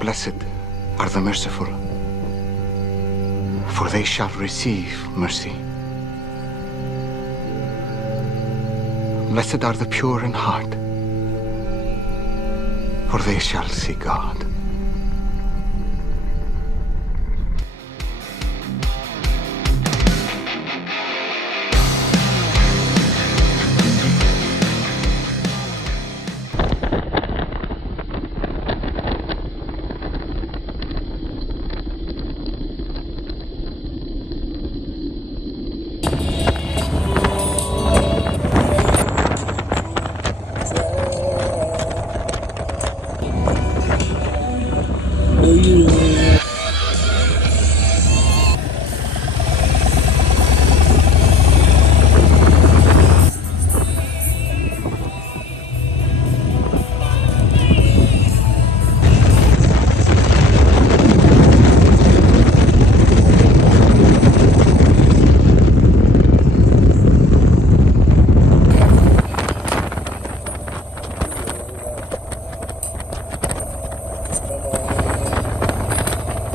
Blessed are the merciful, for they shall receive mercy. Blessed are the pure in heart, for they shall see God.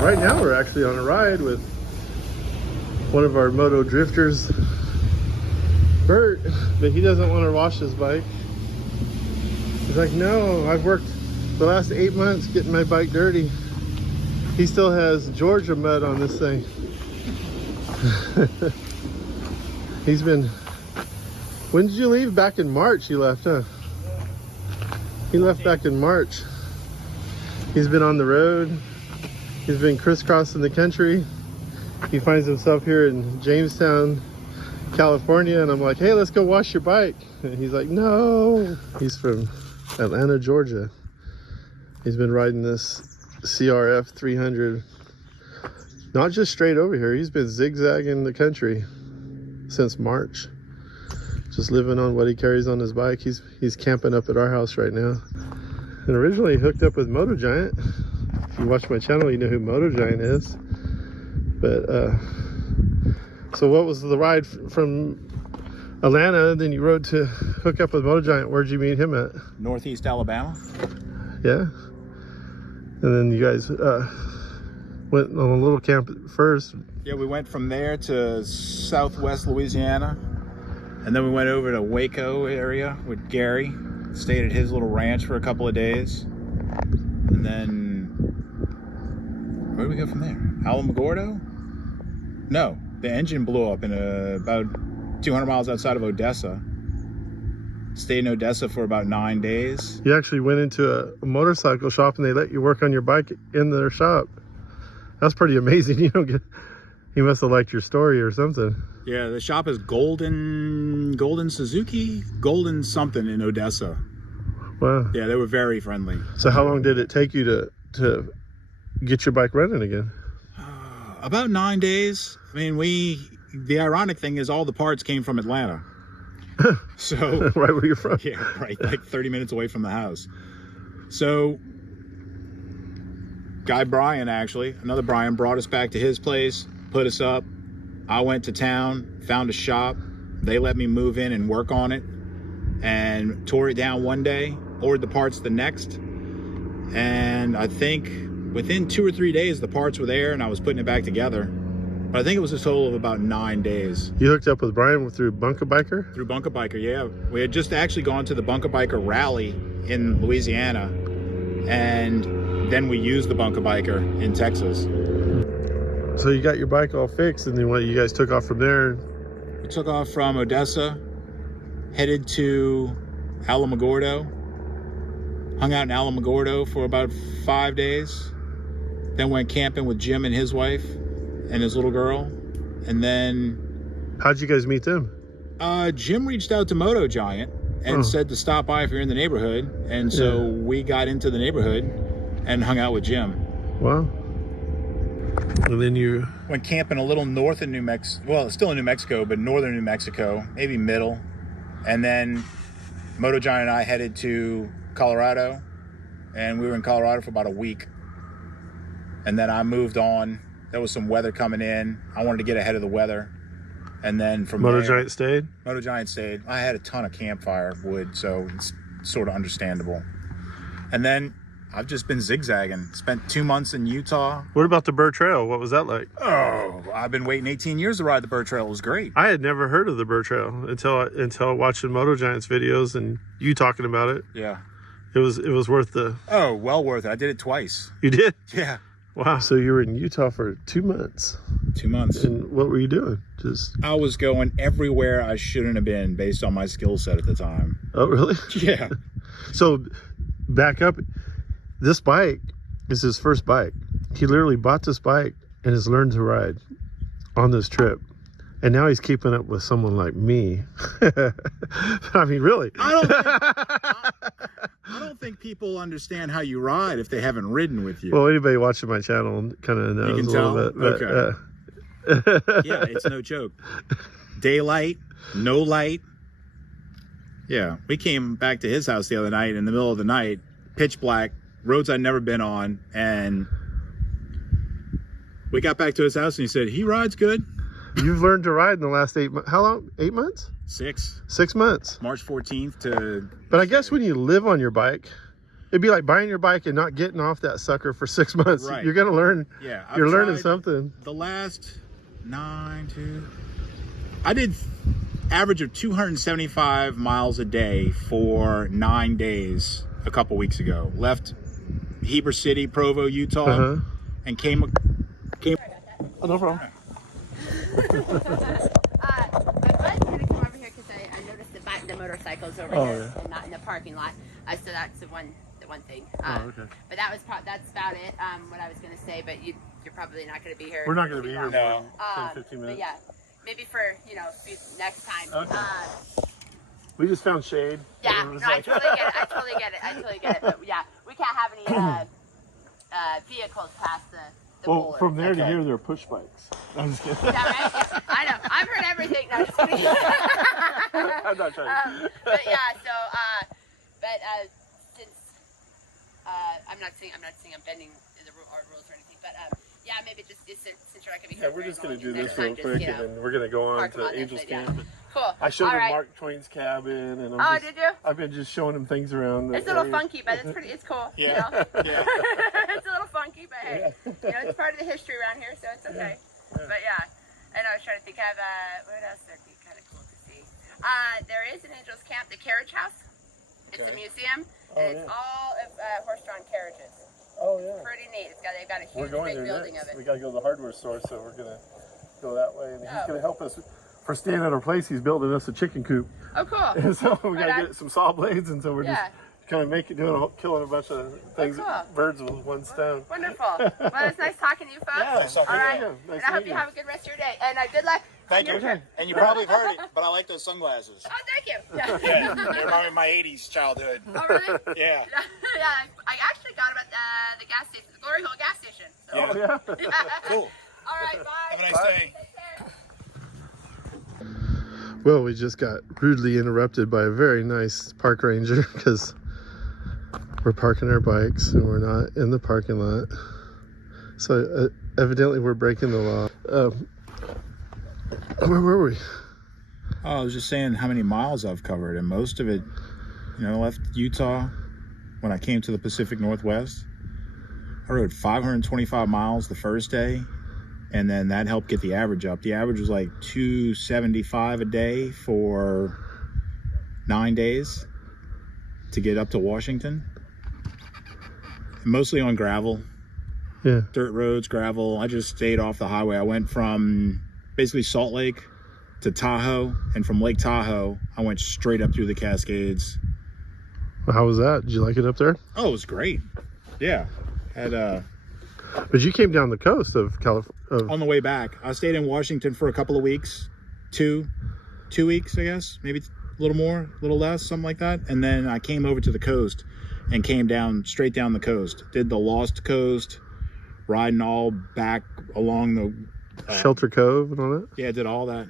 Right now we're actually on a ride with one of our moto drifters, Bert, but he doesn't want to wash his bike. He's like, no, I've worked the last 8 months getting my bike dirty. He still has Georgia mud on this thing. He's been, when did you leave? Back in March you left, huh? He left back in March. He's been on the road. He's been crisscrossing the country. He finds himself here in Jamestown, California, and I'm like, hey, let's go wash your bike. And he's like, no. He's from Atlanta, Georgia. He's been riding this CRF 300, not just straight over here. He's been zigzagging the country since March, just living on what he carries on his bike. He's camping up at our house right now. And originally hooked up with Moto Giant. If you watch my channel, you know who Moto Giant is. But so what was the ride from Atlanta? Then you rode to hook up with Moto Giant. Where'd you meet him at? Northeast Alabama. Yeah. And then you guys went on a little camp first. Yeah, we went from there to southwest Louisiana, and then we went over to Waco area with Gary. Stayed at his little ranch for a couple of days, and then where do we go from there? Alamogordo? No, the engine blew up in about 200 miles outside of Odessa. Stayed in Odessa for about 9 days. You actually went into a motorcycle shop and they let you work on your bike in their shop. That's pretty amazing. You don't get, he must have liked your story or something. Yeah, the shop is Golden Suzuki, Golden something in Odessa. Wow. Yeah, they were very friendly. So how long did it take you to get your bike running again? About 9 days. I mean, the ironic thing is all the parts came from Atlanta. So right where you're from. Yeah, right, like 30 minutes away from the house. So guy Brian, actually, another Brian, brought us back to his place, put us up. I went to town, found a shop. They let me move in and work on it, and tore it down one day, ordered the parts the next, and I think within 2 or 3 days the parts were there and I was putting it back together. But I think it was a total of about 9 days. You hooked up with Brian through Bunka Biker? Through Bunka Biker, yeah. We had just actually gone to the Bunka Biker rally in Louisiana, and then we used the Bunka Biker in Texas. So you got your bike all fixed, and then what, you guys took off from there? We took off from Odessa, headed to Alamogordo, hung out in Alamogordo for about 5 days, then went camping with Jim and his wife and his little girl. And then how'd you guys meet them? Jim reached out to Moto Giant and said to stop by if you're in the neighborhood, and so we got into the neighborhood and hung out with Jim. Wow. And then you went camping a little north of New Mexico. Well, it's still in New Mexico, but northern New Mexico, maybe middle. And then Moto Giant and I headed to Colorado, and we were in Colorado for about a week. And then I moved on. There was some weather coming in. I wanted to get ahead of the weather. And then from Moto there, Giant stayed? Moto Giant stayed. I had a ton of campfire wood, so it's sort of understandable. And then I've just been zigzagging. Spent 2 months in Utah. What about the Bert Trail? What was that like? Oh, I've been waiting 18 years to ride the Bert Trail. It was great. I had never heard of the Bert Trail until watching Moto Giant's videos and you talking about it. Yeah. It was worth the... Oh, well worth it. I did it twice. You did? Yeah. Wow. So you were in Utah for 2 months. 2 months. And what were you doing? I was going everywhere I shouldn't have been based on my skill set at the time. Oh, really? Yeah. So back up. This bike is his first bike. He literally bought this bike and has learned to ride on this trip. And now he's keeping up with someone like me. I mean, really. I don't think people understand how you ride if they haven't ridden with you. Well, anybody watching my channel kind of knows a little bit. But, okay. Yeah, it's no joke. Daylight, no light. Yeah, we came back to his house the other night in the middle of the night, pitch black, roads I'd never been on, and we got back to his house and he said, he rides good. You've learned to ride in the last 8 months. How long? 8 months? 6. 6 months. March 14th to... But I guess when you live on your bike, it'd be like buying your bike and not getting off that sucker for 6 months. Right. You're going to learn. Yeah. You're learning something. The last I did average of 275 miles a day for 9 days a couple weeks ago. Left Heber City, Provo, Utah, and came. Oh, no problem. I was going to come over here because I noticed the motorcycles over here and not in the parking lot. So that's the one thing. Okay. But that's about it. What I was going to say. But you're probably not going to be here. We're not going to be here No. for 10, 15 minutes. But yeah, maybe for next time. Okay. We just found shade. Yeah, no, I totally get it. But yeah, we can't have any vehicles past the Well, bowler. from there to here, they're push bikes. I'm just kidding. Yeah, right? Yeah, I know. I've heard everything. No, just kidding. I'm not trying. But yeah, so since I'm not saying I'm bending our rules or anything, but yeah, maybe just since you're not gonna be here. Yeah, we're just going to do next this real time, quick, just, and then we're going to go on park 'em to on this Angel's side, yeah. Camp. Cool. I showed All him right. Mark Twain's cabin, and Did you? I've been just showing him things around. It's a little funky, but it's cool. Yeah. You know? Yeah. It's a little funky, but hey, it's part of the history around here, so it's okay. But yeah, and I was trying to think of what else would be kind of cool to see. There is an Angel's Camp, the Carriage House. It's a museum, and it's all horse-drawn carriages. Oh yeah. Pretty neat. They've got a We're huge going big there building next. of We it. got to go to the hardware store, so we're going to go that way, and he's Oh. going to help us. For staying at our place, he's building us a chicken coop. Oh, cool. And so we got Right to on. get some saw blades, and so we're just kind of killing a bunch of things, cool. birds with one stone. Wonderful. Well, it's nice talking to you folks. Yeah, nice talking all to right. you. Nice And to I hope meet you you. have a good rest of your day. And good luck. Thank on you. your trip. And you probably have heard it, but I like those sunglasses. Oh, thank you. Yeah, they remind me of my 80s childhood. Oh, really? Yeah. Yeah, I actually got them at the gas station, the Glory Hole gas station. So. Oh yeah. Cool. All right, bye. Have a nice day. Take care. Well, we just got rudely interrupted by a very nice park ranger because we're parking our bikes and we're not in the parking lot. So evidently we're breaking the law. Where were we? Oh, I was just saying how many miles I've covered, and most of it, left Utah when I came to the Pacific Northwest. I rode 525 miles the first day, and then that helped get the average up. The average was like 275 a day for 9 days to get up to Washington. Mostly on gravel. Yeah. Dirt roads, gravel. I just stayed off the highway. I went from basically Salt Lake to Tahoe, and from Lake Tahoe, I went straight up through the Cascades. How was that? Did you like it up there? Oh, it was great. Yeah. But you came down the coast of California. On the way back, I stayed in Washington for a couple of weeks, two weeks, I guess, maybe a little more, a little less, something like that. And then I came over to the coast and came straight down the coast. Did the Lost Coast, riding all back along the Shelter Cove and all that? Yeah, did all that.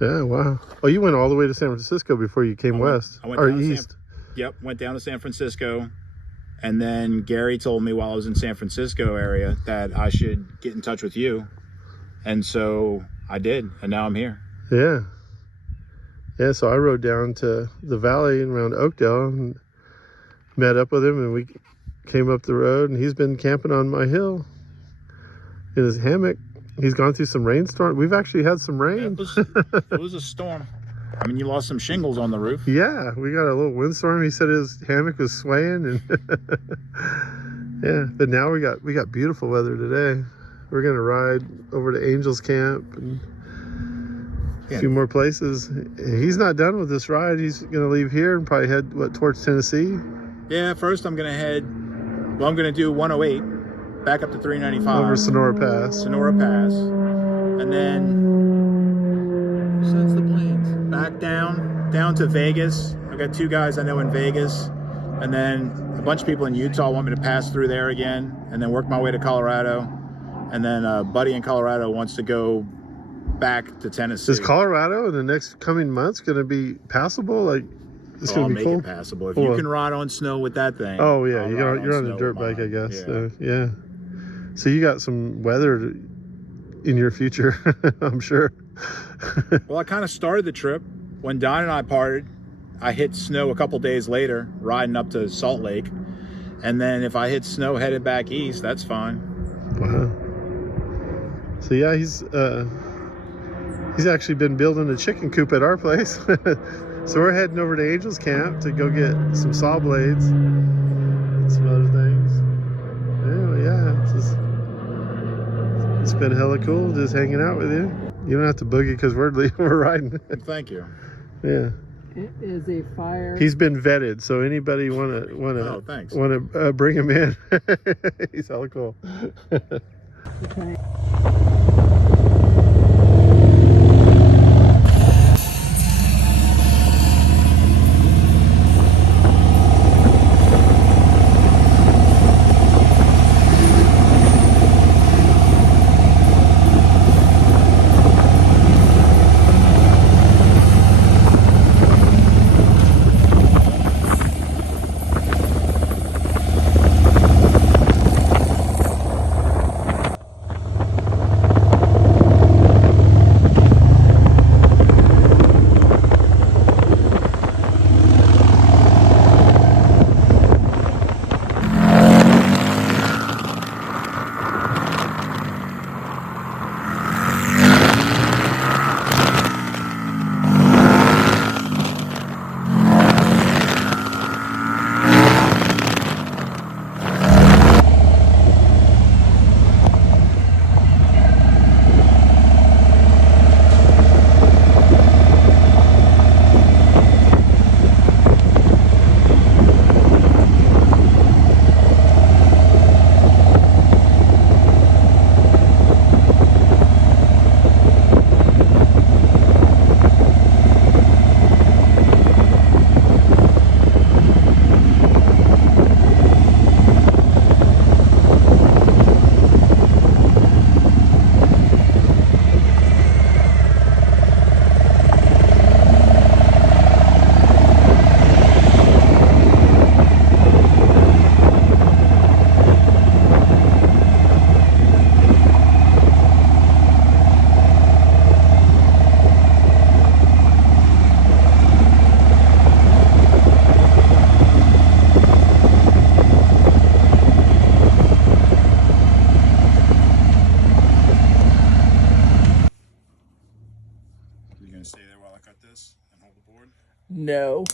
Yeah, wow. Oh, you went all the way to San Francisco before you came west. I went or down to east. Yep, went down to San Francisco. And then Gary told me while I was in San Francisco area that I should get in touch with you. And so I did, and now I'm here. Yeah. Yeah, so I rode down to the valley and around Oakdale and met up with him, and came up the road, and he's been camping on my hill in his hammock. He's gone through some rainstorm. We've actually had some rain. It was a storm. I mean, you lost some shingles on the roof. Yeah, we got a little windstorm. He said his hammock was swaying, and yeah. But now we got beautiful weather today. We're gonna ride over to Angel's Camp and a few more places. He's not done with this ride. He's gonna leave here and probably head towards Tennessee. Yeah, first I'm gonna do 108 back up to 395 over Sonora Pass. And then so that's the plans. Back down to Vegas. I got 2 guys I know in Vegas, and then a bunch of people in Utah want me to pass through there again, and then work my way to Colorado. And then a buddy in Colorado wants to go back to Tennessee. Is Colorado in the next coming months going to be passable? Like, it's going to be cool? I'll make it passable. If you can ride on snow with that thing. Oh, yeah. You're on a dirt bike, I guess. Yeah. So, yeah. So you got some weather in your future, I'm sure. Well, I kind of started the trip. When Don and I parted, I hit snow a couple days later, riding up to Salt Lake. And then if I hit snow headed back east, that's fine. Wow. So yeah, he's actually been building a chicken coop at our place. So we're heading over to Angel's Camp to go get some saw blades and some other things. Anyway, yeah, it's been hella cool just hanging out with you. You don't have to boogie because we're riding. Thank you. Yeah. It is a fire. He's been vetted, so anybody wanna bring him in. He's hella cool. Okay. No.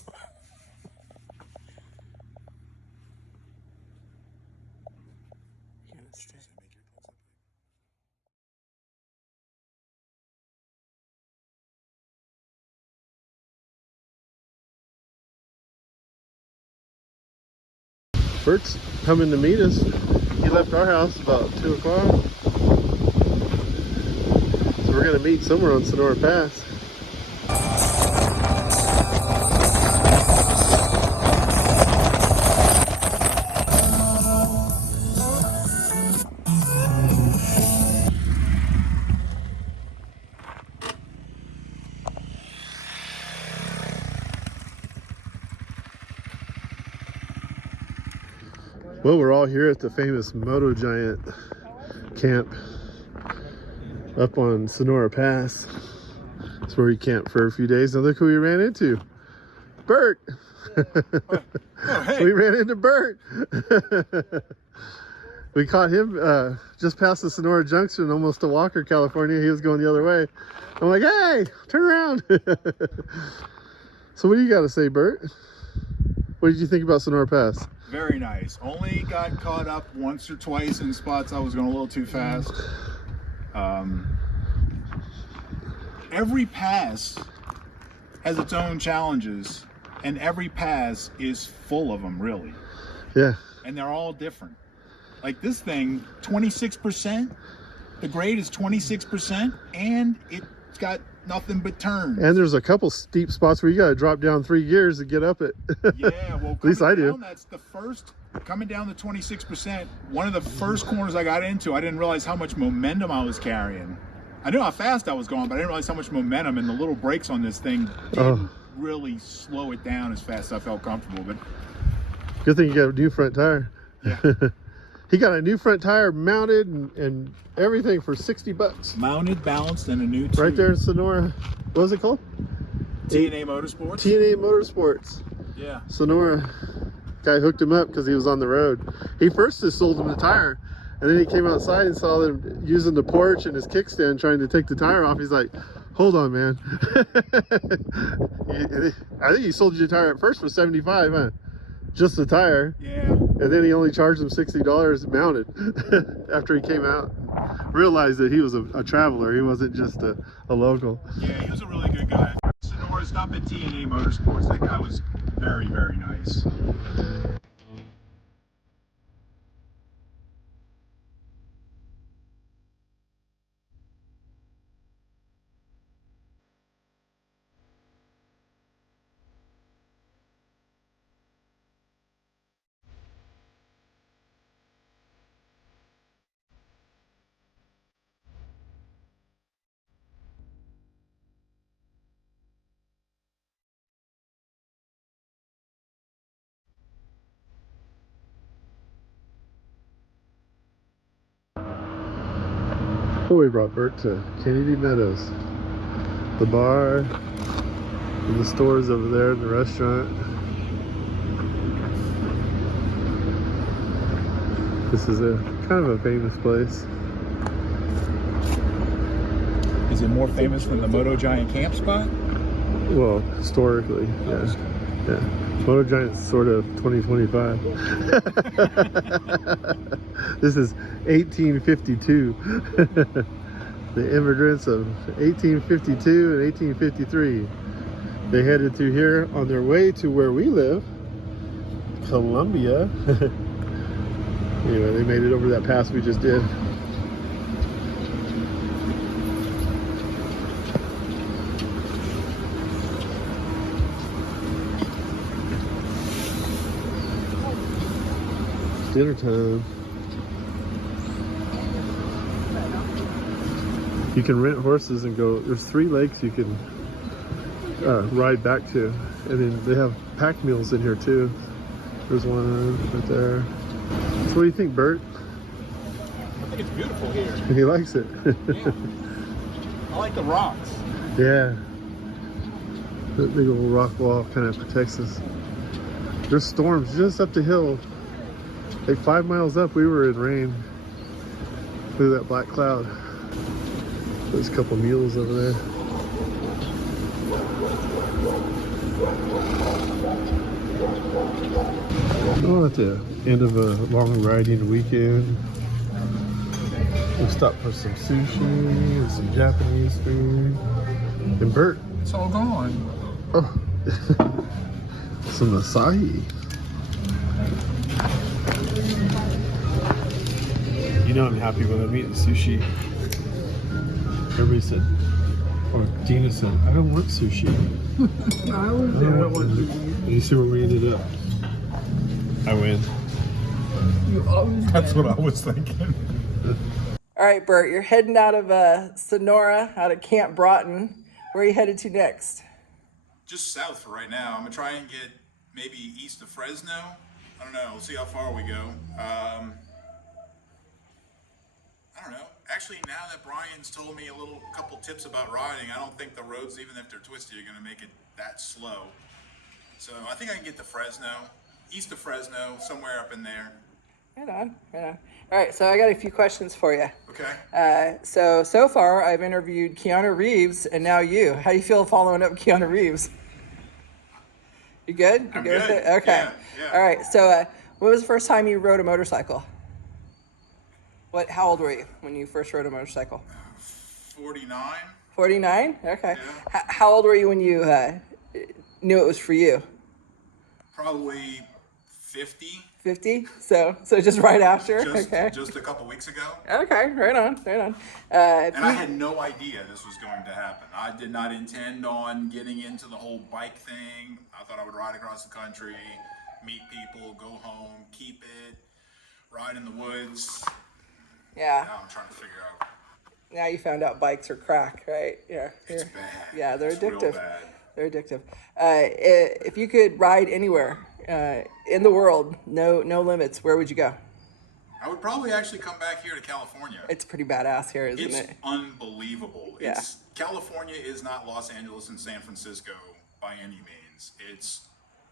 Bert's coming to meet us. He left our house about 2 o'clock. So we're gonna meet somewhere on Sonora Pass. Well, we're all here at the famous Moto Giant camp up on Sonora Pass. That's where we camped for a few days. And look who we ran into. Bert! Oh, hey. We ran into Bert. We caught him just past the Sonora Junction, almost to Walker, California. He was going the other way. I'm like, hey, turn around. So what do you got to say, Bert? What did you think about Sonora Pass? Very nice. Only got caught up once or twice in spots I was going a little too fast. Every pass has its own challenges, and every pass is full of them, really. Yeah. And they're all different. Like this thing, 26%. The grade is 26%, and it's got nothing but turns. And there's a couple steep spots where you got to drop down 3 gears to get up it. Yeah, well, at least I do. That's the first, coming down the 26%, one of the first corners I got into, I didn't realize how much momentum I was carrying. I knew how fast I was going, but I didn't realize how much momentum, and the little brakes on this thing didn't really slow it down as fast as I felt comfortable. But good thing you got a new front tire. yeah. He got a new front tire mounted and everything for $60. Mounted, balanced, and a new tube. Right there in Sonora. What was it called? TNA Motorsports. TNA Motorsports. Yeah. Sonora. Guy hooked him up because he was on the road. He first just sold him the tire, and then he came outside and saw them using the porch and his kickstand trying to take the tire off. He's like, hold on, man. I think he sold you the tire at first for $75, huh? Just the tire. Yeah. And then he only charged him $60 mounted after he came out. Realized that he was a traveler. He wasn't just a local. Yeah, he was a really good guy. Sonora, stop at TNA Motorsports. That guy was very, very nice. Oh, we brought Bert to Kennedy Meadows. The bar and the stores over there and the restaurant. This is a kind of a famous place. Is it more famous than the Moto Giant camp spot? Well, historically, yeah. Yeah. Moto Giant's sort of 2025. This is 1852. The immigrants of 1852 and 1853. They headed through here on their way to where we live, Columbia. Anyway, they made it over that pass we just did. It's dinner time. You can rent horses and go. There's 3 lakes you can ride back to, and then they have pack meals in here too. There's one right there. So what do you think, Bert? I think it's beautiful here. He likes it. Yeah. I like the rocks. Yeah. That big old rock wall kind of protects us. There's storms just up the hill. Like 5 miles up, we were in rain. Look at that black cloud. There's a couple mules over there. Oh, at the end of a long riding weekend. We stopped for some sushi and some Japanese food. And Bert, It's all gone. oh, some acai. You know I'm happy when I'm eating sushi. Everybody said, or Dina said, I don't want sushi. I always say I don't want to eat. You see where we ended up? I win. You always That's win. what I was thinking. All right, Bert, you're heading out of Sonora, out of Camp Braaten. Where are you headed to next? Just south for right now. I'm gonna try and get maybe east of Fresno. I don't know. We'll see how far we go. I don't know. Actually, now that Brian's told me a couple tips about riding, I don't think the roads, even if they're twisty, are gonna make it that slow. So I think I can get to Fresno, east of Fresno, somewhere up in there. Right on, right on. All right, so I got a few questions for you. Okay. So far I've interviewed Keanu Reeves and now you. How do you feel following up Keanu Reeves? You good? You I'm good with good. it? Okay. Yeah, yeah. All right. So, when was the first time you rode a motorcycle? How old were you when you first rode a motorcycle? 49. 49? Okay. Yeah. How old were you when you knew it was for you? Probably 50. 50? So just right after? Okay. Just a couple weeks ago. Okay, right on, right on. And I had no idea this was going to happen. I did not intend on getting into the whole bike thing. I thought I would ride across the country, meet people, go home, keep it, ride in the woods. Yeah. Now I'm trying to figure out. Now you found out bikes are crack, right? Yeah. It's bad. Yeah, they're It's addictive. real bad. They're addictive. If you could ride anywhere in the world, no limits, where would you go? I would probably actually come back here to California. It's pretty badass here, isn't It's it? unbelievable. Yeah. California is not Los Angeles and San Francisco by any means. It's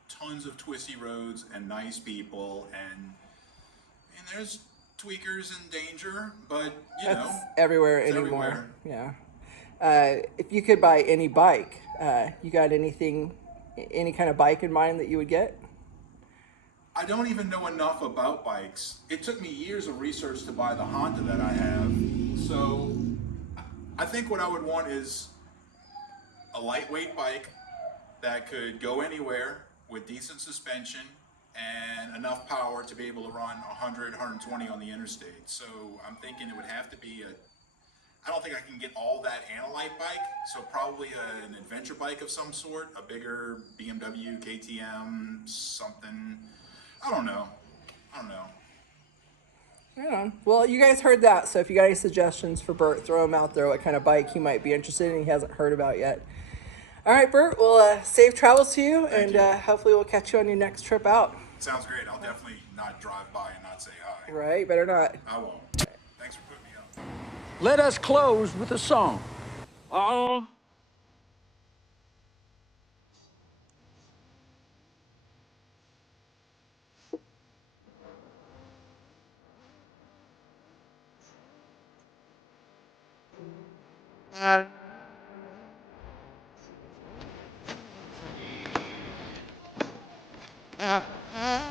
tons of twisty roads and nice people, and there's tweakers and danger, but That's everywhere it's anymore. everywhere. Yeah. If you could buy any bike, you got any kind of bike in mind that you would get? I don't even know enough about bikes. It took me years of research to buy the Honda that I have. So I think what I would want is a lightweight bike that could go anywhere with decent suspension and enough power to be able to run 100, 120 on the interstate. So I'm thinking it would have to be I don't think I can get all that and a light bike, so probably an adventure bike of some sort, a bigger BMW, KTM, something. I don't know. Right on. Well, you guys heard that, so if you got any suggestions for Bert, throw them out there, what kind of bike he might be interested in he hasn't heard about yet. All right, Bert, well, safe travels to you, Thank and you. Hopefully we'll catch you on your next trip out. Sounds great. I'll definitely not drive by and not say hi. Right, better not. I won't. Thanks for putting me up. Let us close with a song. All Yeah.